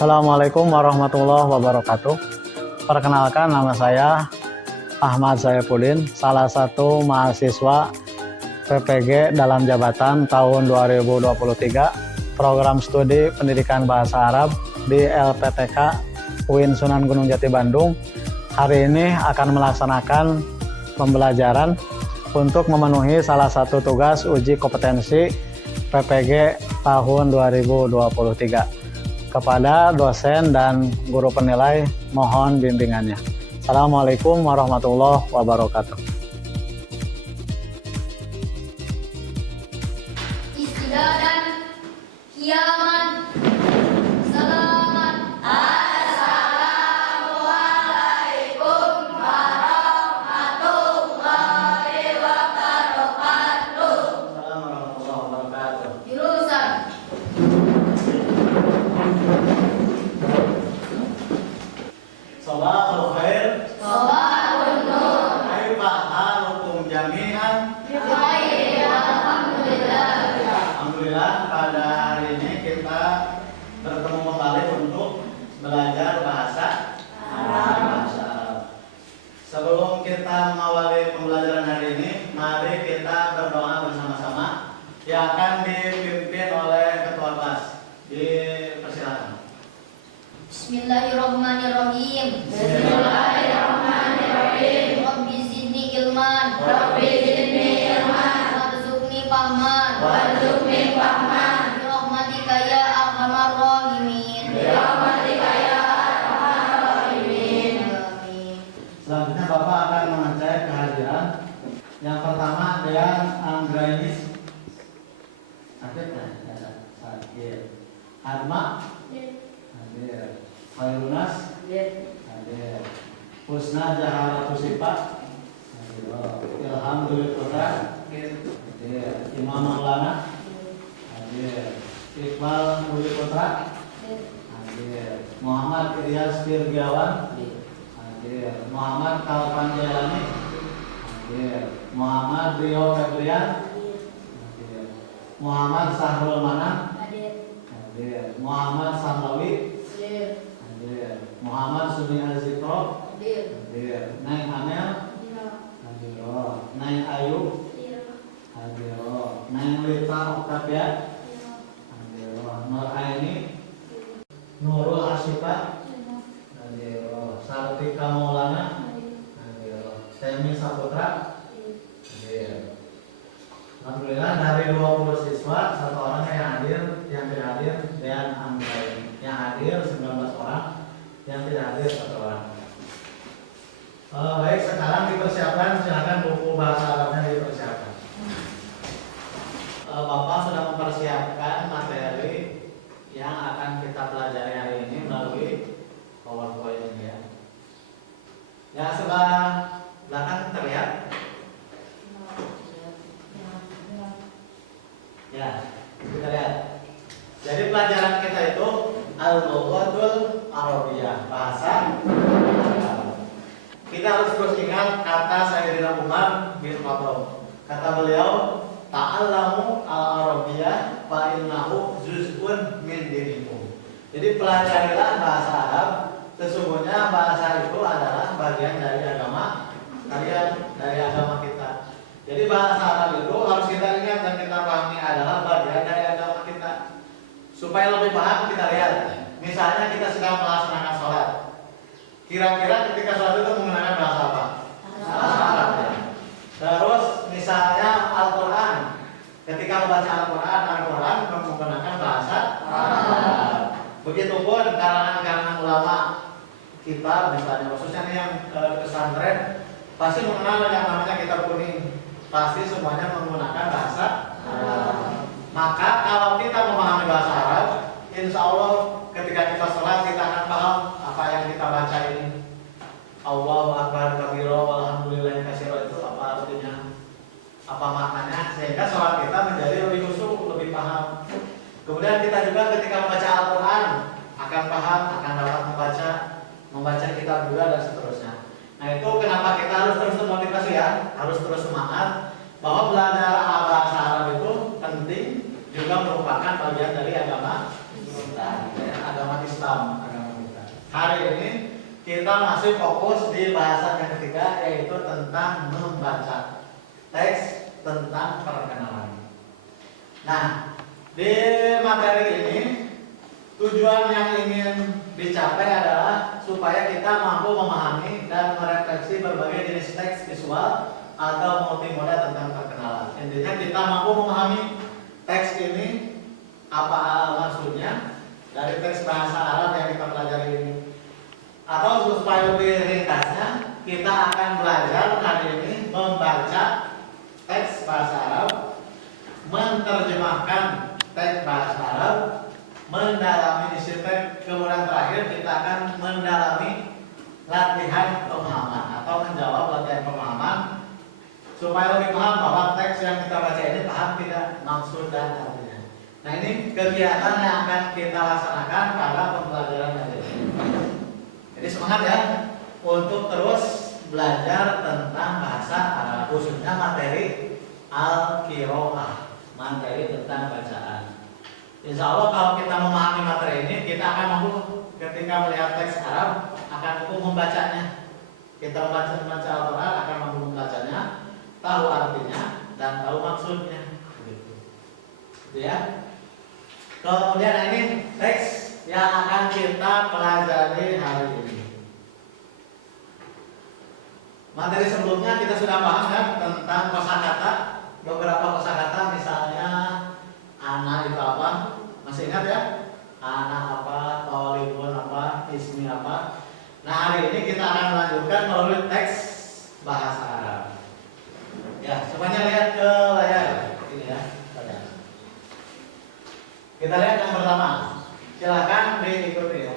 Assalamualaikum warahmatullahi wabarakatuh. Perkenalkan, nama saya Ahmad Saifuddin, salah satu mahasiswa PPG dalam jabatan tahun 2023 program studi pendidikan bahasa Arab di LPTK UIN Sunan Gunung Jati Bandung. Hari ini akan melaksanakan pembelajaran untuk memenuhi salah satu tugas uji kompetensi PPG tahun 2023. Kepada dosen dan guru penilai, mohon bimbingannya. Assalamualaikum warahmatullahi wabarakatuh. Istilah dan kiaman. Selamat. Assalamualaikum warahmatullahi wabarakatuh. Assalamualaikum warahmatullahi wabarakatuh. Jurusan Sabahul khair. Sabahun Nur. Kaifa halukum jami'an? Baik, alhamdulillah. Alhamdulillah, pada hari ini kita bertemu kembali untuk belajar bahasa Arab. Sebelum kita mengawali pembelajaran hari ini, mari kita berdoa bersama-sama yang akan dipimpin oleh ketua kelas. Dipersilakan. Bismillahirrahmanirrahim. Bismillahirrahmanirrahim. Rabbi zidni ilman. Rabbi zidni ilman. Warzuqni fahman. Warzuqni fahman. Bi rahmatika ya arhamar rahimin. Bi rahmatika ya arhamar rahimin. Amin. Selanjutnya Bapak akan mengecek kehadiran. Yang pertama Dean Anggrainis. Sakit nggak? Sakit. Harma. Hadir. Khairunas. Hadir. Husna Jaharatu Sifat. Hadir. Ilham Dulil Qudra. Hadir. Imam Maulana. Hadir. Iqbal Dulil Qudra. Hadir. Muhammad Ilyas Firgiawan. Hadir. Muhammad Kalpan Jailani. Hadir. Muhammad Rio Febrian. Hadir. Muhammad Sahrul Manan. Hadir. Muhammad Samlawi. Hadir. Muhammad Sumi Azikro. Hadir. Neng Amel. Hadir. Neng Ayu. Hadir. Neng Lita Oktavia. Hadir. Nur Aini. Nurul Asyifa. Hadir. Sartika Maulana. Hadir. Semi Saputra. Hadir. Alhamdulillah, dari 20 siswa, satu orang yang hadir, yang tidak hadir, dan Anggraini. Yang hadir 19 orang, yang tidak hadir 1 orang. Baik, sekarang dipersiapkan, silakan buku bahasa Arabnya dipersiapkan. Bapak sudah mempersiapkan materi yang akan kita pelajari hari ini melalui PowerPoint ini ya. Yang sebelah belakang terlihat. Ya, kita lihat. Jadi pelajaran kita itu Al-Lughatul Arabiyyah, bahasa Arab. Kita harus terus ingat kata Sayyidina Umar bin Khattab. Kata beliau, ta'allamu al-arabiyyah fa innahu juz'un min dinikum. Jadi pelajarilah bahasa Arab, sesungguhnya bahasa itu adalah bagian dari agama kalian, dari agama kita. Jadi bahasa Arab itu harus kita ingat dan kita pahami adalah bagian dari agama kita. Supaya lebih paham, kita lihat. Misalnya kita sedang melaksanakan sholat. Kira-kira ketika sholat itu menggunakan bahasa apa? Bahasa Arab ya. Terus misalnya Al-Quran. Ketika membaca Al-Quran menggunakan bahasa Arab. Begitupun kalangan-kalangan ulama kita, misalnya khususnya yang pesantren, pasti mengenal yang namanya kitab kuning. Pasti semuanya menggunakan bahasa Arab. Maka kalau kita memahami bahasa Arab, insya Allah ketika kita sholat kita akan paham apa yang kita baca ini. Allahu Akbar kabiro walhamdulillahi katsiro itu apa artinya, apa maknanya, sehingga sholat kita menjadi lebih khusyuk, lebih paham. Kemudian kita juga ketika membaca Al-Quran akan paham, akan dapat membaca kitab juga dan seterusnya. Nah itu kenapa kita harus terus termotivasi ya, harus terus semangat bahwa belajar bahasa Arab itu penting, juga merupakan bagian dari agama kita, agama Islam. kita masih fokus di bahasan yang ketiga, yaitu tentang membaca teks tentang perkenalan. Nah, di materi ini tujuan yang ingin dicapai adalah supaya kita mampu memahami dan merefleksi berbagai jenis teks visual atau multimoda tentang perkenalan. Intinya kita mampu memahami teks ini apa maksudnya dari teks bahasa Arab yang kita pelajari ini. Atau supaya lebih ringkasnya, kita akan belajar hari ini membaca teks bahasa Arab, menerjemahkan teks bahasa Arab, mendalami isi teks, kemudian terakhir kita akan mendalami latihan pemahaman atau menjawab latihan pemahaman supaya lebih paham bahwa teks yang kita baca ini paham tidak maksud dan artinya. Nah, ini kegiatan yang akan kita laksanakan pada pembelajaran hari ini. Jadi semangat ya untuk terus belajar tentang bahasa Arab, khususnya materi Al-Qiraah, materi tentang bacaan. Insya Allah kalau kita memahami materi ini, kita akan mampu ketika melihat teks Arab akan mampu membacanya. Kita membaca Al-Quran akan mampu membacanya, tahu artinya dan tahu maksudnya. Gitu ya. Kemudian ini teks yang akan kita pelajari hari ini. Materi sebelumnya kita sudah paham kan tentang kosakata, beberapa kosakata misalnya anak itu apa? Masih ingat ya? Anak apa, tolibun apa, ismi apa. Nah, hari ini kita akan melanjutkan melalui teks bahasa Arab. Ya, semuanya lihat ke layar ini ya. Kita lihat yang pertama. Silakan diikuti ya.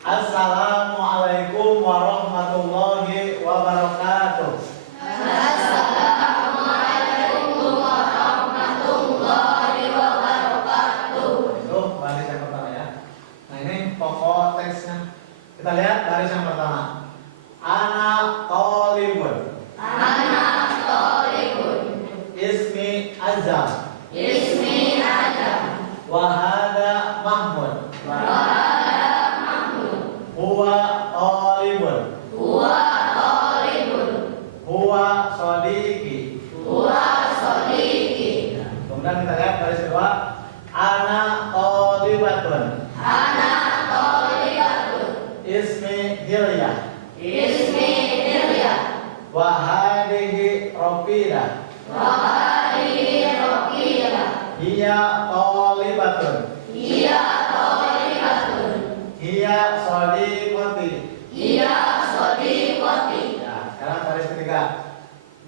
Assalamualaikum warahmatullahi wabarakatuh. Assalamualaikum warahmatullahi wabarakatuh. Itu baris yang pertama ya. Nah, ini pokok teksnya. Kita lihat baris yang pertama. Ana thalibun. Anak thalibun. Ismi Azam. Ismi Adam. Wahada Mahmud. Wahada Mahmud. Huwa thalibun. Huwa thalibun. Huwa sodiki. Huwa sadiqi. Ya. Kemudian kita lihat baris kedua. Ana thalibatun. Anak thalibatun. Ismi Hilyah. Ismi Hilyah. Wahadihi Rofidah. Wahadihi Roqiyah. Hiya thalibatun. Hiya thalibatun. Hiya sodiqoti. Hiya sadiqati. Ya, sekarang baris ketiga.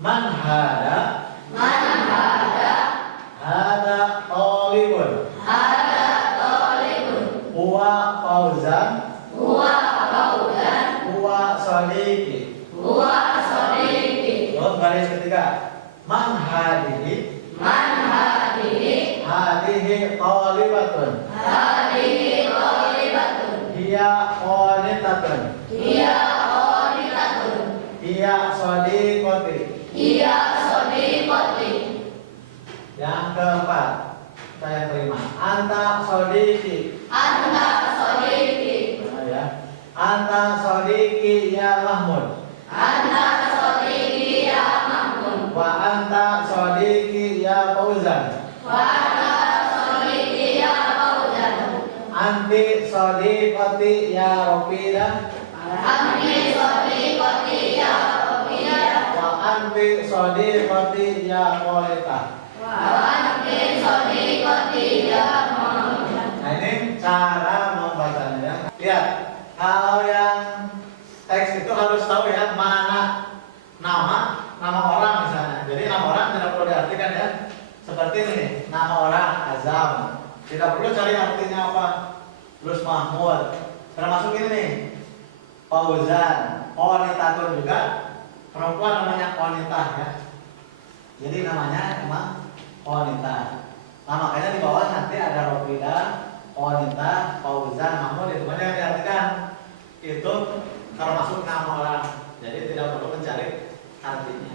Man hada. Man hada. Hada thalibun. Hada thalibun. Huwa Fauzan. Huwa Fauzan. Huwa sodiki. Huwa sadiqi. Terus baris ketiga. Man hadihi. Man hadihi. Hadihi thalibatun. Hadihi thalibatun. Hiya qanitatun. Hiya qanitatun. Hiya sodiqoti. Hiya sadiqati. Yang keempat, saya terima. Anta sodiki. Anta sadiqi. Nah, ya. Anta sodiki ya Mahmud. Anta sadiqi ya Mahmud. Wa anta sodiki ya Fauzan. Wa anta sadiqi ya Fauzan. Anti sodiqoti ya Rofidah. Anti sadiqati ya Roqiyah. Wa anti sodiqoti ya Qolita. Wa anti sadiqati ya Muhammad. Nah, ini cara membacanya ya. Lihat, kalau yang teks itu harus tahu ya mana nama orang misalnya. Jadi nama orang tidak perlu diartikan ya. Seperti ini nih, nama orang Azam. Tidak perlu cari artinya apa. Terus Mahmud. Termasuk ini nih, Fauzan. Qanitatun juga perempuan namanya Qanitah ya. Jadi namanya emang Qanitah. Nah, makanya di bawah nanti ada Rofidah, Qanitah, Fauzan, Mahmud, itu banyak yang diartikan. Itu termasuk nama orang. Jadi tidak perlu mencari artinya.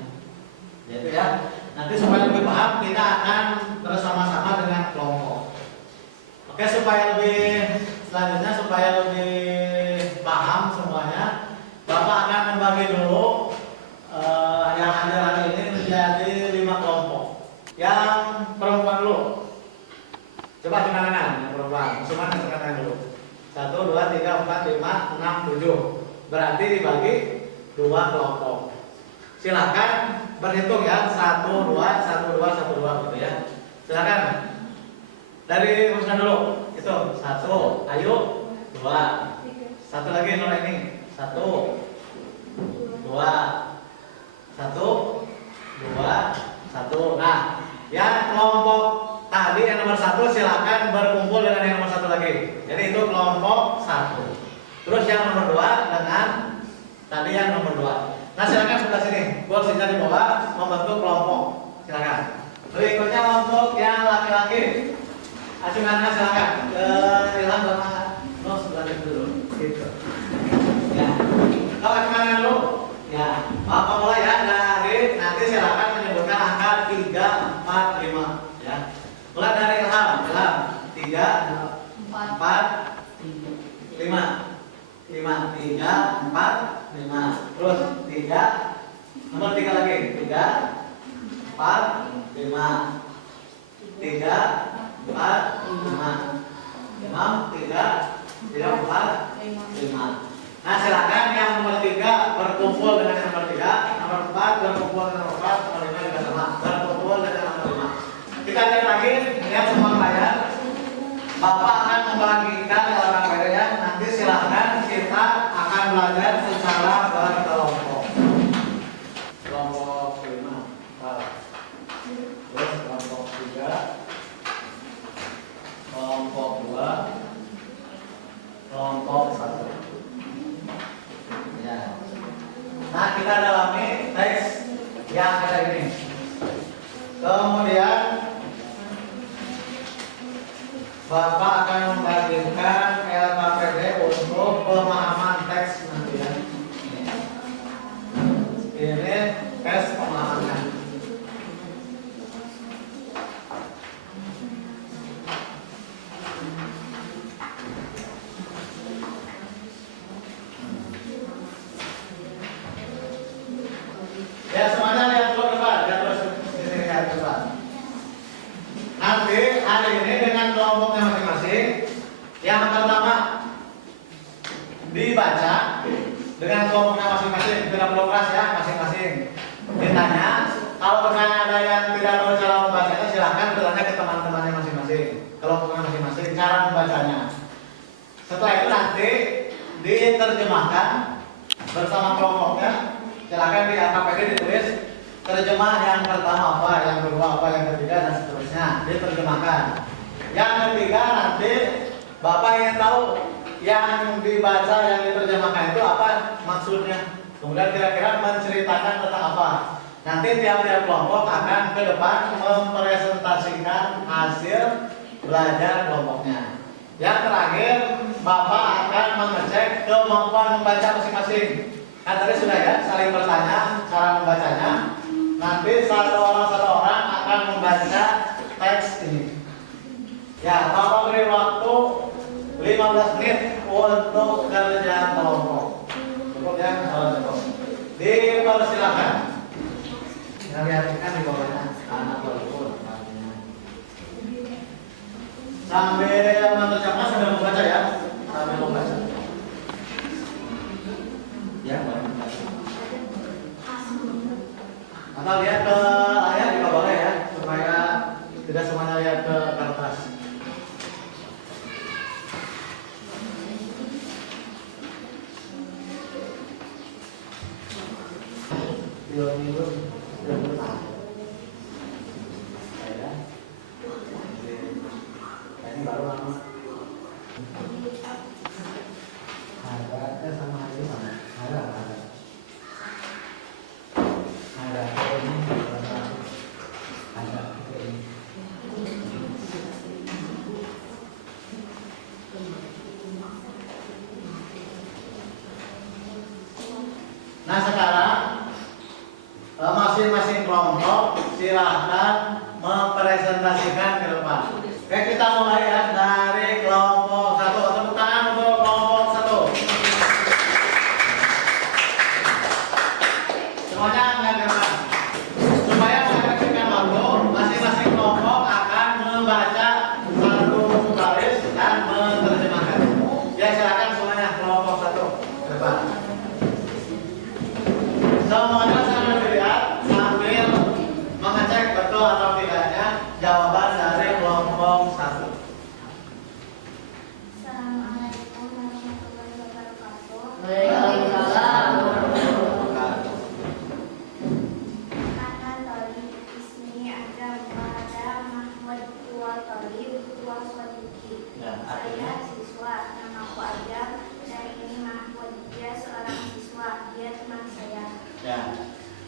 Yaitu ya. Nanti supaya lebih paham kita akan bersama-sama dengan kelompok. Oke, supaya lebih selanjutnya supaya lebih paham semuanya, Yang perempuan dulu. Coba angkat tangan yang perempuan. Semua angkat tangan dulu. 1, 2, 3, 4, 5, 6, 7. Berarti dibagi 2 kelompok. Silakan berhitung ya. 1, 2, 1, 2, 1, 2 gitu ya. Silakan. Dari Rusna dulu. Itu 1. Ayo. 2. 1 lagi nol ini. 1, 2, 1, 2, 1. Nah, yang kelompok tadi yang nomor 1 silakan berkumpul dengan yang nomor 1 lagi. Jadi itu kelompok 1. Terus yang nomor 2 dengan tadi yang nomor 2. Nah, silakan sebelah sini. Kursinya di bawah membentuk kelompok. Silakan. Berikutnya untuk yang laki-laki. Acuannya silakan. Ilham sama Nur sebelah sini dulu. Gitu. Ya. Kau acuannya dulu. Ya. Bapak mulai ya dari nanti silakan menyebutkan angka 3, 4, 5. Ya. Mulai dari Ilham. Ilham. 3, 4, 5. 5, 3, 4, 5. Terus 3. Nomor 3 lagi. 3, 4, 5. 3, 4, 5. 5, 3, 4, 5. Nah, silakan yang nomor 3 berkumpul dengan yang nomor 3, nomor 4 berkumpul dengan nomor 4, nomor 5 juga sama, berkumpul dengan nomor 5. Kita cek lagi, lihat semua layar. Bapak akan membagikan orang ya. Nanti silakan kita akan belajar secara berkelompok. Kelompok 5, 4. Terus kelompok 3, kelompok 2, kelompok 1. Ya. Nah, kita dalami teks yang ada ini. Kemudian Bapak akan membagikan LKPD untuk pemahaman teks nanti ya. Ini tes pemahaman. Ya, semuanya lihat dulu depan, lihat terus ini lihat depan. Nanti hari ini dengan kelompoknya masing-masing. Yang pertama dibaca dengan kelompoknya masing-masing, tidak perlu keras ya, masing-masing. Ditanya, kalau misalnya ada yang tidak tahu cara membacanya, silahkan bertanya ke teman-temannya masing-masing, kelompoknya masing-masing, cara membacanya. Setelah itu nanti diterjemahkan bersama kelompoknya. Silakan di LKPD ditulis terjemah yang pertama apa, yang kedua apa, yang ketiga dan seterusnya diterjemahkan. Yang ketiga nanti Bapak ingin tahu yang dibaca yang diterjemahkan itu apa maksudnya. Kemudian kira-kira menceritakan tentang apa. Nanti tiap-tiap kelompok akan ke depan mempresentasikan hasil belajar kelompoknya. Yang terakhir Bapak akan mengecek kemampuan membaca masing-masing. Kan tadi sudah ya, saling bertanya cara membacanya. Nanti satu orang akan membaca teks ini. Ya, Bapak beri waktu 15 menit untuk kerja kelompok. Cukup ya, kalau cukup. Dipersilakan. Kita lihatkan di bawahnya anak walaupun sambil menerjemah sambil membaca ya, sambil membaca. Ya, atau lihat ke layar juga boleh ya, supaya tidak semuanya lihat ke kertas. Ini baru lama. Ada sama hari ini mana? Ada. Ada ini ada ini. Nah, sekarang masing-masing kelompok silahkan mempresentasikan ke depan. Oke, kita mulai ya dari kelompok 1. Tepuk tangan untuk kelompok 1. Semuanya mengatakan supaya mengakhirkan waktu masing-masing jawaban dari kelompok 1. Assalamualaikum warahmatullahi wabarakatuh. Waalaikumsalam. Ana Thalib ismi Adam wa hada Mahmud wa Thalib wa Sadiqi. Ya, Saya siswa, namaku Adam dan ini Mahmud. Dia seorang siswa, dia teman saya. Ya.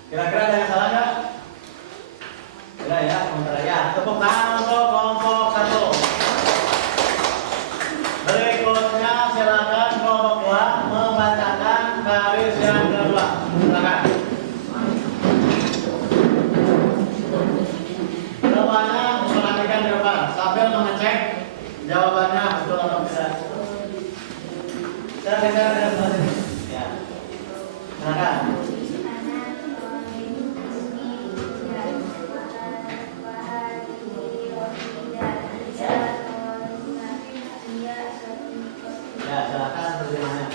Kira-kira ada yang salah nggak? Kira ya, sementara ya. Tepuk tangan untuk kelompok 1. Berikutnya silakan kelompok 2 membacakan baris yang kedua. Silakan. Semuanya memperhatikan di depan sambil mengecek jawabannya betul atau tidak. Silakan. Ya. Silakan. Ya, silakan terjemahnya.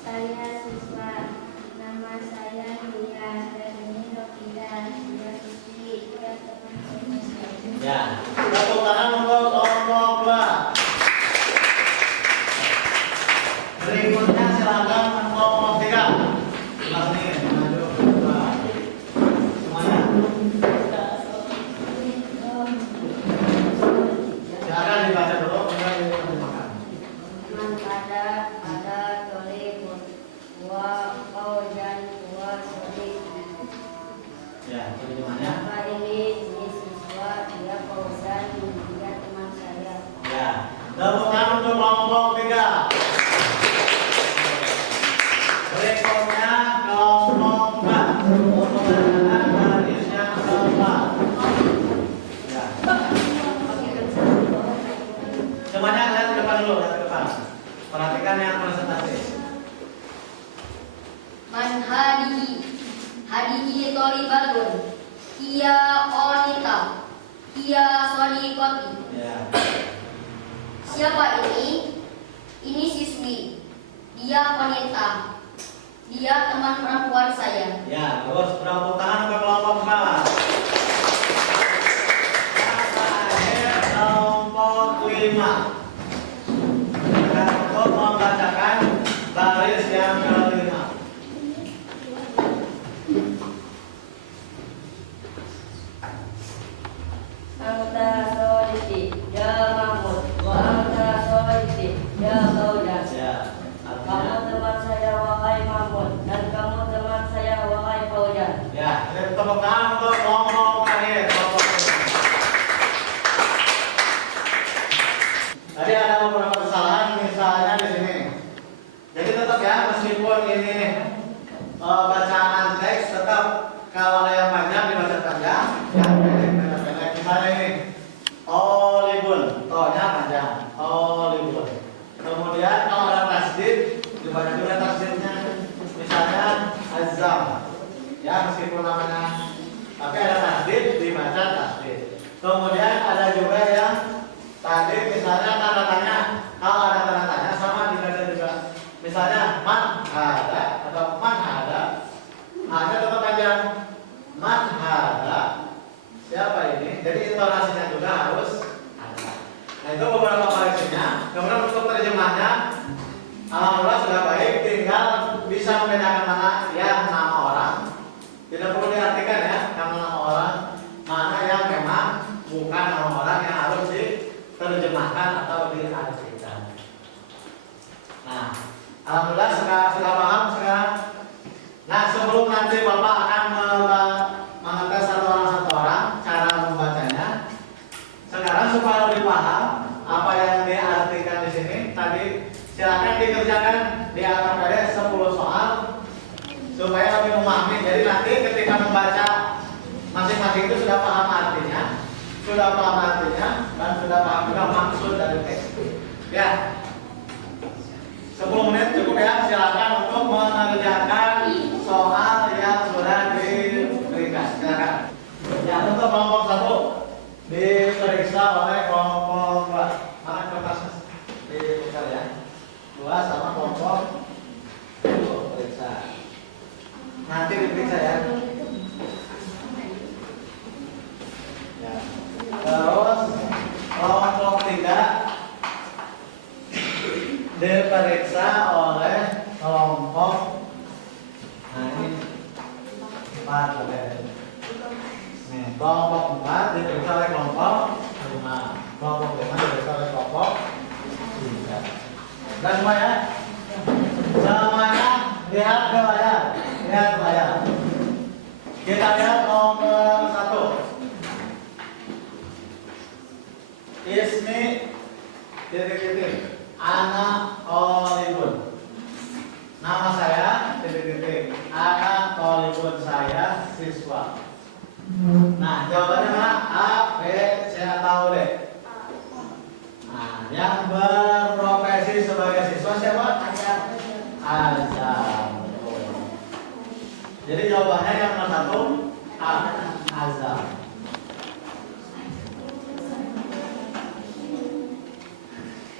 Saya siswa, nama saya Lia dan ini Rofida. Dia siswi, dia teman saya. Ya, tepuk tangan untuk kelompok 2. Berikutnya silakan kelompok 3. Mas nih, maju. Semuanya. Silakan dibaca dulu, kemudian diterjemahkan. Man ada tolibun wa qaudan wa sadiq. Ya, terjemahnya. Apa ini siswa, dia kausan, dia teman saya. Ya, tepuk tangan untuk kelompok 3. Berikutnya kelompok 4 membacakan baris yang keempat. Ya. Semuanya lihat ke depan dulu, lihat ke depan. Perhatikan yang presentasi. Man hadihi tolibatun, hiya qanita, hiya shadiqati. Ya. Siapa ini? Ini siswi. Dia wanita. Dia teman perempuan saya. Ya, terus tepuk tangan untuk kelompok 4. Yang terakhir kelompok 5. Untuk membacakan baris yang kelima. Anta sholiti ya Mahmud wa anta sholiti ya Kaudan. Ya, Kamu artinya. teman saya wahai Mahmud dan kamu teman saya wahai Kaudan. Ya, tepuk tangan untuk kelompok terakhir. Kelompok kelima. Tadi ada beberapa kesalahan, misalnya di sini. Jadi tetap ya, meskipun ini bacaan teks, tetap kalau ada yang panjang dibaca panjang, yang pendek. Misalnya ini, olibun, tohnya panjang, olibun. Kemudian kalau ada tasdid, dibaca juga tasdidnya. Misalnya azam, ya meskipun namanya, tapi ada tasdid, dibaca tasdid. Kemudian ada juga yang tadi misalnya tanda tanya, kalau ada tanda tanya sama dibaca juga. Misalnya man ada atau man ada tetap panjang. Man ada, siapa ini? Jadi intonasinya juga harus ada. Nah itu beberapa koreksinya. Kemudian untuk terjemahnya, alhamdulillah sudah baik. Tinggal bisa membedakan mana yang nama orang. Tidak perlu diartikan ya, nama orang, mana yang memang bukan nama orang yang harus diterjemahkan atau diartikan. Nah, alhamdulillah sudah paham sekarang. Nah, sebelum nanti Bapak akan mengetes satu orang cara membacanya, sekarang supaya lebih paham apa yang diartikan di sini, tadi silakan dikerjakan di AKPD 10 soal supaya lebih memahami. Jadi nanti ketika membaca masing-masing itu sudah paham artinya, dan sudah paham juga maksud dari teks. Ya. 10 menit cukup ya, silakan untuk mengerjakan soal yang sudah diberikan. Silakan. Ya, untuk kelompok 1 diperiksa oleh kelompok 2. Mana kertasnya? Diperiksa ya. 2 sama kelompok 1 periksa. Nanti diperiksa ya. Ya. Sudah semua ya? Semuanya lihat ke layar. Lihat ke layar. Kita lihat nomor 1. Ismi titik-titik Ana Olibun. Nama saya titik-titik Ana Olibun, saya siswa. Nah, jawabannya mana? A, B, C atau D? Nah, yang berprofesi sebagai siswa siapa? Azam. Jadi jawabannya yang nomor 1 A, Azam.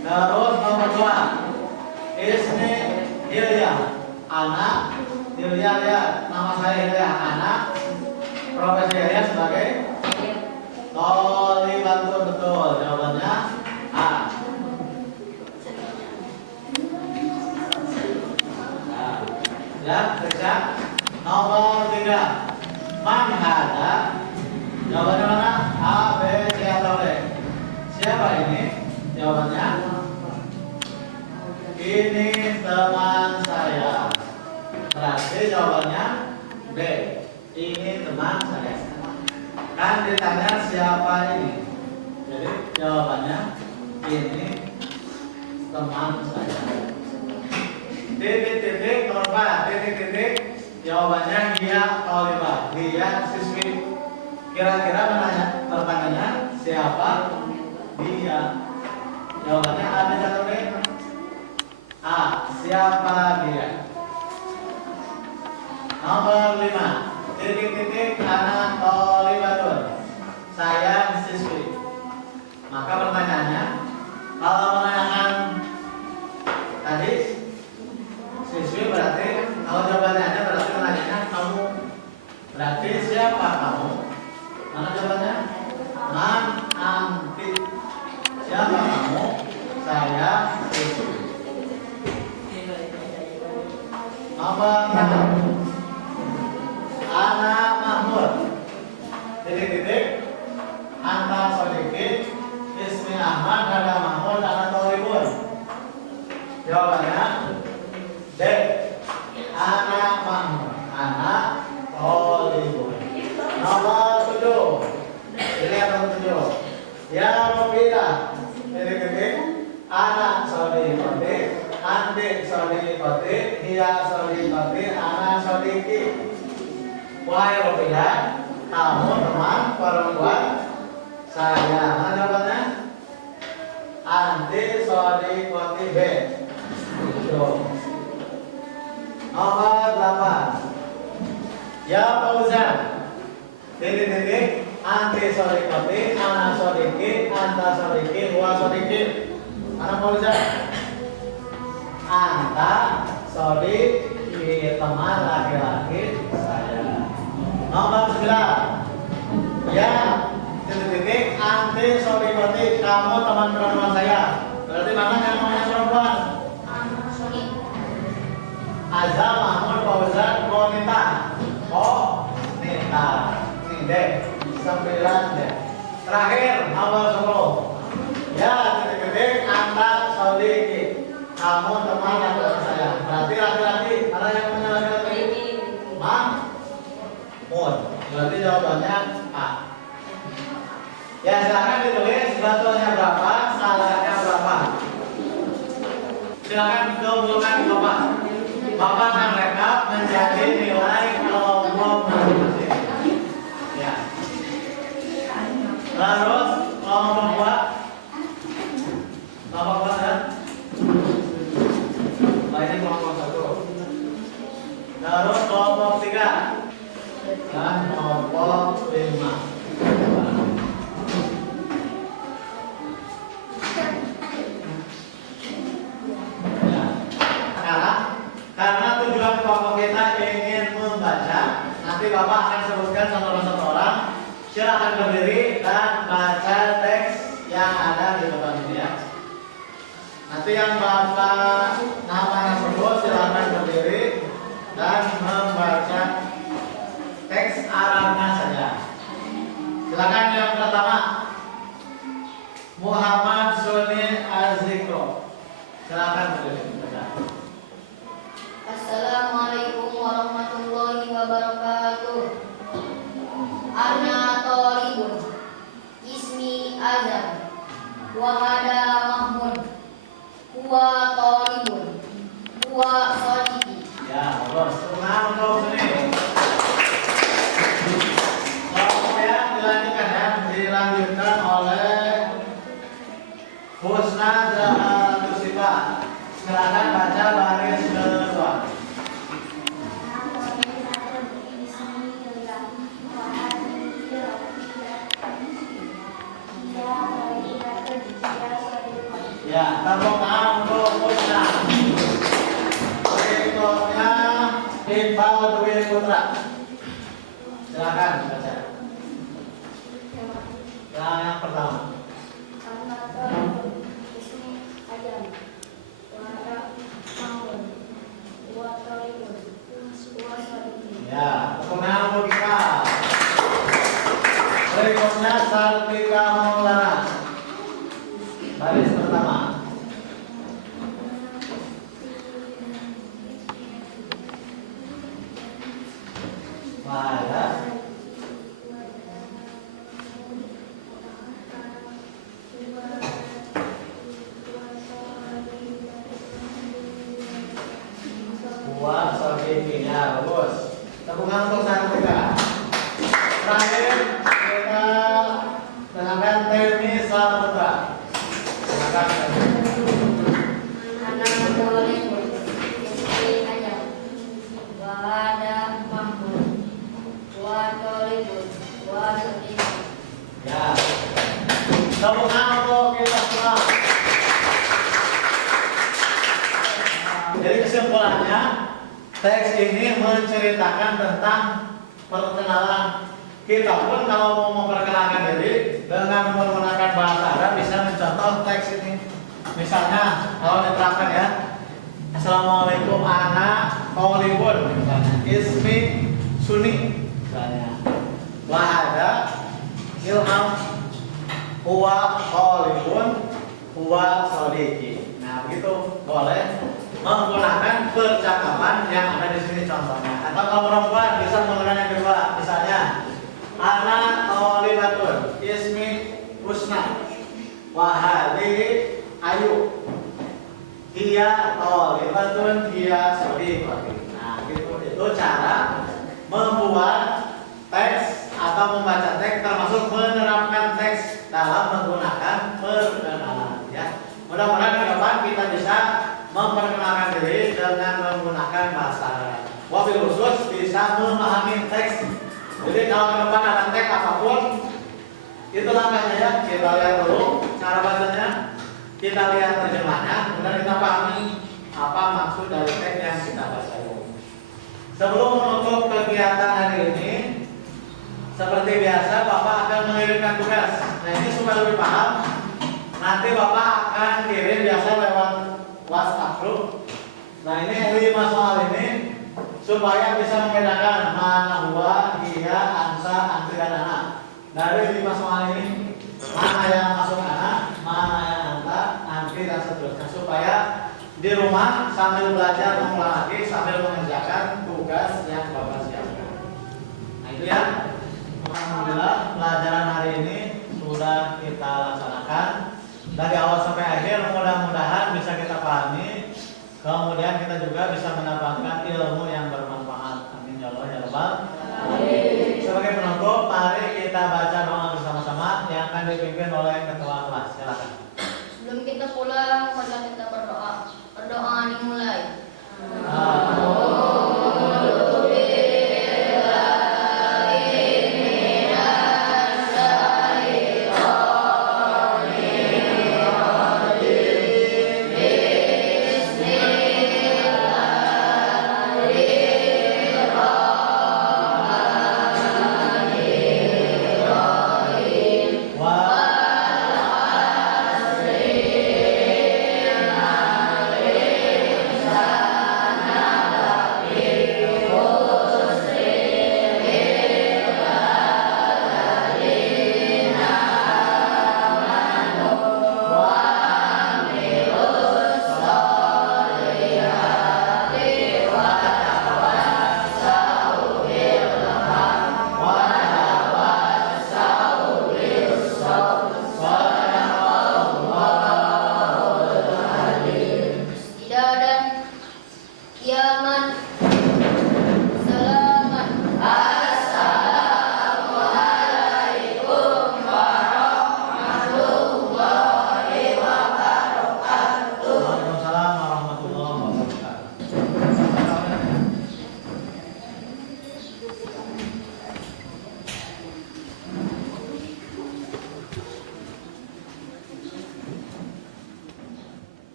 Terus nomor 2, Ismi Hilya. Anak Hilya, lihat nama saya Hilya. Anak profesi Hilya sebagai Tolibatun, betul. Jawabannya A. Ya, periksa. Nomor 3, Man hada. Jawabannya mana? A, B, C atau D? Siapa ini? Jawabannya ini teman saya. Berarti jawabannya B. Ini teman saya. Kan ditanya siapa ini. Jadi jawabannya ini teman saya. Titik-titik nomor 4. Titik-titik jawabannya dia Tolibah. Dia siswi. Kira-kira pertanyaannya siapa dia? Jawabannya A, B, atau D? A. Siapa dia? Nomor 5. Titik-titik Anak Tolibatun. Saya siswi. Maka pertanyaannya, kalau menanyakan tadi siswi berarti, kalau jawabannya ada berarti menanyakan kamu. Berarti siapa kamu? Mana jawabannya? Man anti. Siapa kamu? Saya siswi. Nomor 6. Anak Mahmud. Titik-titik Anta Sodikin Ismi Ahmad Hada Mahmud Anak Tolibun. Jawabannya D. Anak Mahmud Anak Tolibun. Nomor 7. Dilihat nomor 7. Ya Robidah. Titik-titik Anak Sodikoti Andik Sodikoti Hiya Sodikoti Anak Sodiki. Wahai Robidah, kamu teman perempuan saya. Mana jawabannya? Anti Sodikoti B. Nomor 8. Ya Fauzan. Titik-titik Anti Sodikoti Anak Sodiki Anta Sodiki Huwa Sodiki. Mana Fauzan? Anta Sodiki, teman laki-laki saya. Nomor 9. Ya titik-titik Anti Sodikoti, kamu teman perempuan saya. Berarti mana yang namanya perempuan? Azam, Mahmud, Fauzan, Konita. Oh, Nita. Ini D. 9 D. Terakhir nomor 10. Ya titik-titik Anta Sodiki, kamu teman laki-laki saya. Berarti laki-laki. Mana yang namanya laki-laki? Mahmud. Berarti jawabannya A. Ya silakan ditulis betulnya berapa, salahnya berapa. Silakan kumpulkan Bapak. Bapak akan rekap menjadi nilai kelompok masing-masing. Ya. Terus kelompok 2. Kelompok 2 ya. Ini kelompok 1. Terus kelompok 3 dan kelompok 5. Ya. Sekarang karena tujuan kelompok kita ingin membaca, nanti Bapak akan sebutkan satu orang. Silakan berdiri dan baca teks yang ada di depan ini ya. Nanti yang Bapak namanya sebut silakan berdiri dan membaca teks Arabnya saja. Silakan yang pertama, Muhammad Suni Azikro. Silakan berdiri. azan. Wa hada mahmud. Huwa talibun. Huwa sadiqi. Ya, bagus. Nah, untuk sini. Kemudian dilanjutkan ya, dilanjutkan oleh Husna Zahatul Sifat. Silakan baca baris kedua. Ya, tepuk tangan untuk Husna. Berikutnya Iqbal Dwi Putra. Silakan baca. Yang pertama. Ya, tepuk tangan untuk Iqbal. Berikutnya Sartika Maulana. Baris pertama. Wahada. Buat sofikinya bagus. Tepuk tangan untuk Sartika. Terakhir kita dengarkan Temi Saputra. Silakan. Anak talibun. Ismi ayam. Wa hada mahmud. Wa talibun. Wa sadiqi. Ya. Tepuk tangan untuk kita semua. Jadi kesimpulannya, teks ini menceritakan tentang perkenalan. Kita pun kalau mau memperkenalkan diri dengan menggunakan bahasa Arab bisa mencontoh teks ini. Misalnya kalau diterapkan ya, Assalamualaikum ana thalibun misalnya, ismi Suni misalnya, wahada ilham huwa thalibun huwa sadiqi. Nah begitu boleh menggunakan percakapan yang ada di sini contohnya. Atau kalau perempuan bisa menggunakan yang kedua, misalnya ana thalibatun ismi Husna wa hadhihi Ayu hiya thalibatun hiya sadiqati. Nah itu cara membuat teks atau membaca teks, termasuk menerapkan teks dalam menggunakan perkenalan ya. Mudah-mudahan ke depan kita bisa memperkenalkan diri dengan menggunakan bahasa Arab. Wabil khusus bisa memahami teks. Jadi kalau ke depan ada teks apapun, itu langkahnya ya. Kita lihat dulu cara bacanya, kita lihat terjemahnya, kemudian kita pahami apa maksud dari teks yang kita baca. Sebelum menutup kegiatan hari ini, seperti biasa Bapak akan mengirimkan tugas. Nah ini supaya lebih paham, nanti Bapak akan kirim biasa lewat WhatsApp group. Nah ini 5 soal ini supaya bisa membedakan mana huwa, dia, anta, anti, dan anak. Dari 5 soal ini mana yang masuk anak, mana yang anta, anti, dan seterusnya, supaya di rumah sambil belajar mengulang lagi sambil mengerjakan tugas yang Bapak siapkan. Nah itu ya. Alhamdulillah pelajaran hari ini sudah kita laksanakan dari awal sampai akhir, mudah-mudahan bisa kita pahami, kemudian kita juga bisa mendapatkan ilmu yang bermanfaat. Amin ya Allah ya Rabbal alamin. Sebagai penutup, mari kita baca doa bersama-sama yang akan dipimpin oleh ketua kelas. Silakan. Sebelum kita pulang, mari kita berdoa. Berdoa dimulai.